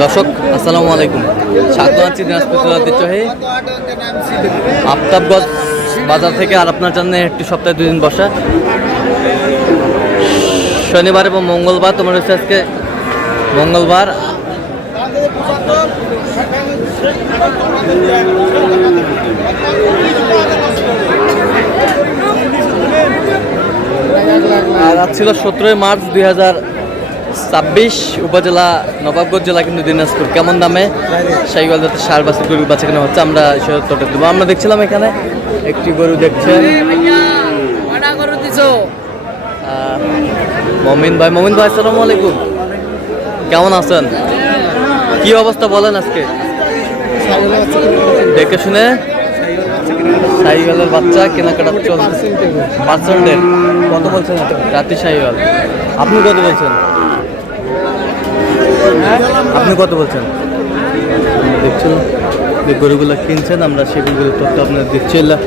দর্শক আসসালামু আলাইকুম, স্বাগত আছি দিনাজপুর জেলার ঐতিহ্যবাহী আফতাবগঞ্জ বাজার থেকে। আর আপনার জন্য একটি সপ্তাহে 2 দিন বসা, শনিবার এবং মঙ্গলবার। তোমার হচ্ছে আজকে মঙ্গলবার। আর আজ ছিল 17 মার্চ 2026, উপজেলা নবাবগঞ্জ জেলা কিন্তু দিনাজপুর। কেমন দামে শাহিওয়াল জাতের ষাঁড় বাছুর গরু বাচ্চা কেনা হচ্ছে আমরা সে তথ্য দেবো। আমরা দেখছিলাম এখানে একটি গরু দেখছেন মমিন ভাই। মমিন ভাই আসসালামু আলাইকুম, কেমন আছেন? কি অবস্থা বলেন আজকে? দেখে শুনে শাহিওয়ালের বাচ্চা কেনাকাটা চলছে। পার্সেন্টের কত বলছেন? রাতে শাহিওয়াল আপনি কত বলছেন? আপনি কত বলছেন? দেখছেন যে গরুগুলো কিনছেন, আমরা সেগুলোর তথ্য আপনার দিচ্ছিলাম।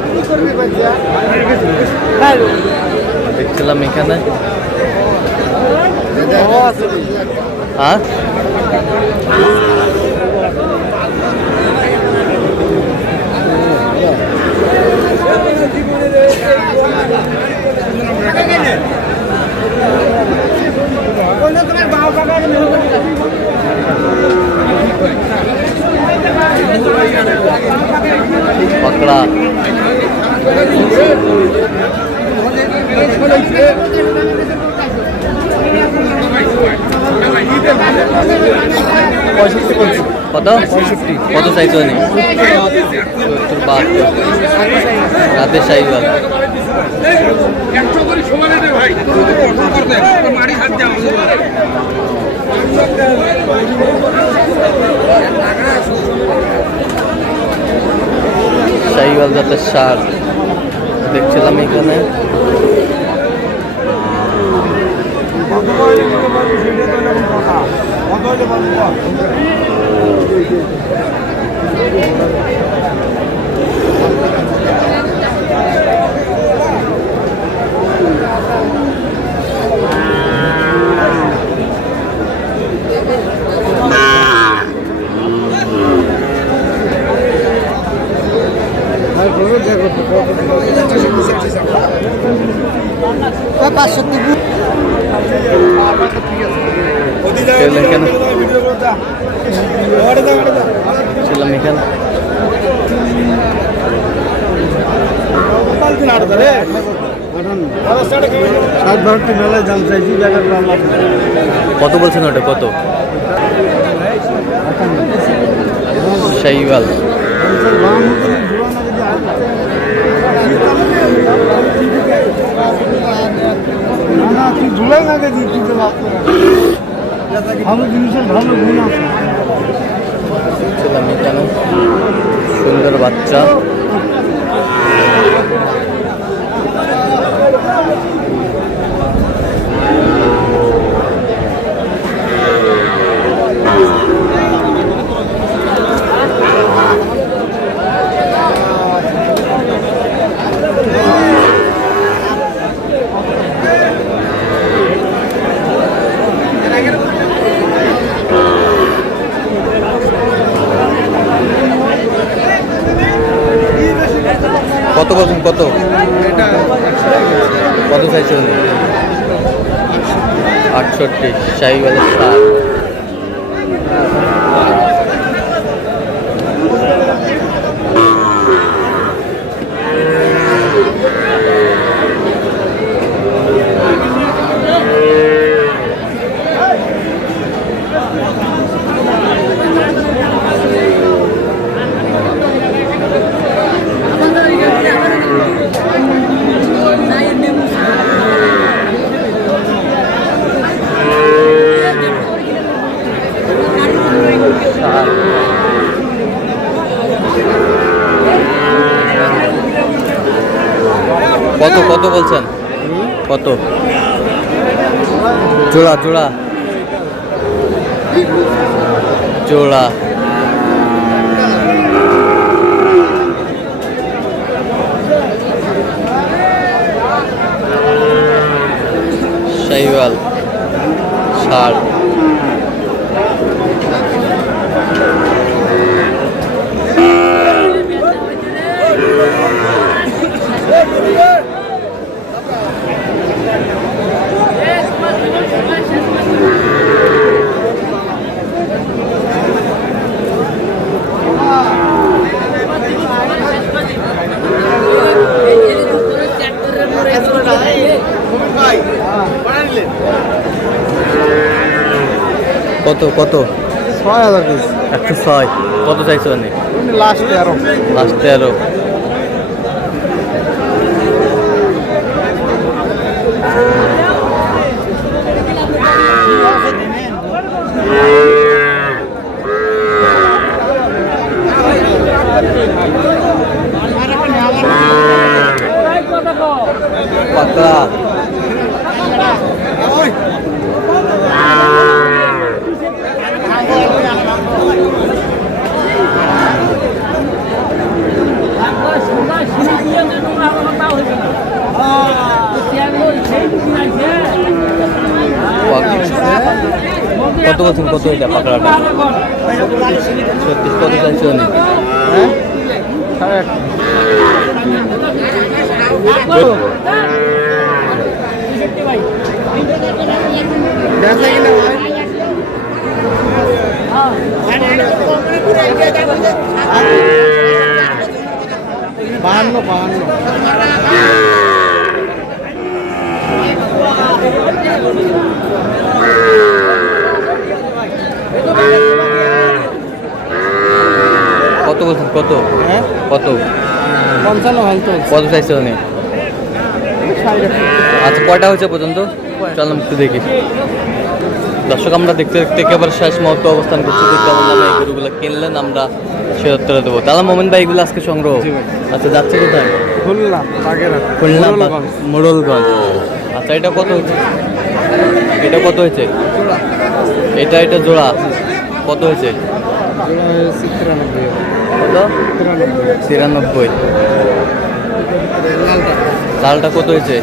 দেখছিলাম এখানে হ্যাঁ পাকড়া কত? 65। কত চাইছো? নি 70 রাতে শাহিওয়াল। শাহিওয়াল জাতের ষাঁড় দেখছিলাম এখানে। কত বলছেন ওটা? কত শাহিওয়াল? সুন্দর বাচ্চা। কত বলছেন? কত কত চাইছেন? 68। শাহিওয়ালের ষাঁড়। কত কত বলছেন? কত জোড়া? জোড়া জোড়া শাহিওয়াল ষাঁড়। কত কত? 6000 পিস। 106। কত চাইছো আপনি? লাস্ট 13। লাস্ট 13। পাতলা। কত বলছেন? কত এটা পাকড়াটা? 36। কত চাইছো আপনি? বাহান্ন। কত বলছেন? কত? হ্যাঁ, কত? 55 ভাঙতো। কত চাইছো আপনি? আচ্ছা, কয়টা হয়েছে পর্যন্ত? চললাম একটু দেখি। দর্শক, আমরা দেখতে দেখতে একেবারে শেষ মুহূর্তে অবস্থান করছি। কেমন দামে এই গরুগুলো কিনলেন আমরা সে উত্তরে দেবো। তাহলে মোমেন ভাই, এগুলো আজকে সংগ্রহ। আচ্ছা, যাচ্ছে কোথায়? খুলনা, বাগেরহাট। খুলনা, মোড়লগঞ্জ। আচ্ছা, এটা কত হয়েছে? এটা কত হয়েছে? এটা জোড়া কত হয়েছে? কত? 93। লালটা কত হয়েছে?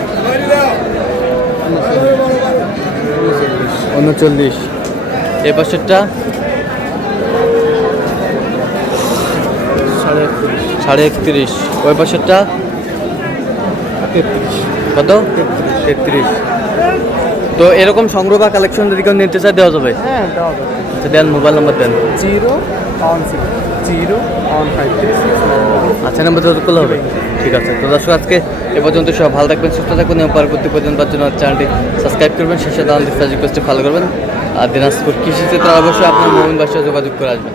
39। এ পাশেরটা 31.5। ওই পাশেরটা কত? 33। তো এরকম সংগ্রহ বা কালেকশন যদি কেউ নিতে চায় দেওয়া যাবে? হ্যাঁ, দেওয়া যাবে। আচ্ছা, দেন, মোবাইল নাম্বার দেন। 016015369। আচ্ছা, নাম্বার যত করলে হবে। ঠিক আছে। তো দর্শক, আজকে এ পর্যন্ত সব ভালো থাকবেন, সুস্থ থাকবেন এবং পরবর্তী পর্যন্ত জন্য চ্যানেলটি সাবস্ক্রাইব করবেন, শেষে দাম রিকোয়েস্টে ফলো করবেন। আর দিনাজপুর কৃষি ক্ষেত্রে অবশ্যই আপনার মোবাইল বাসায় যোগাযোগ করে আসবেন।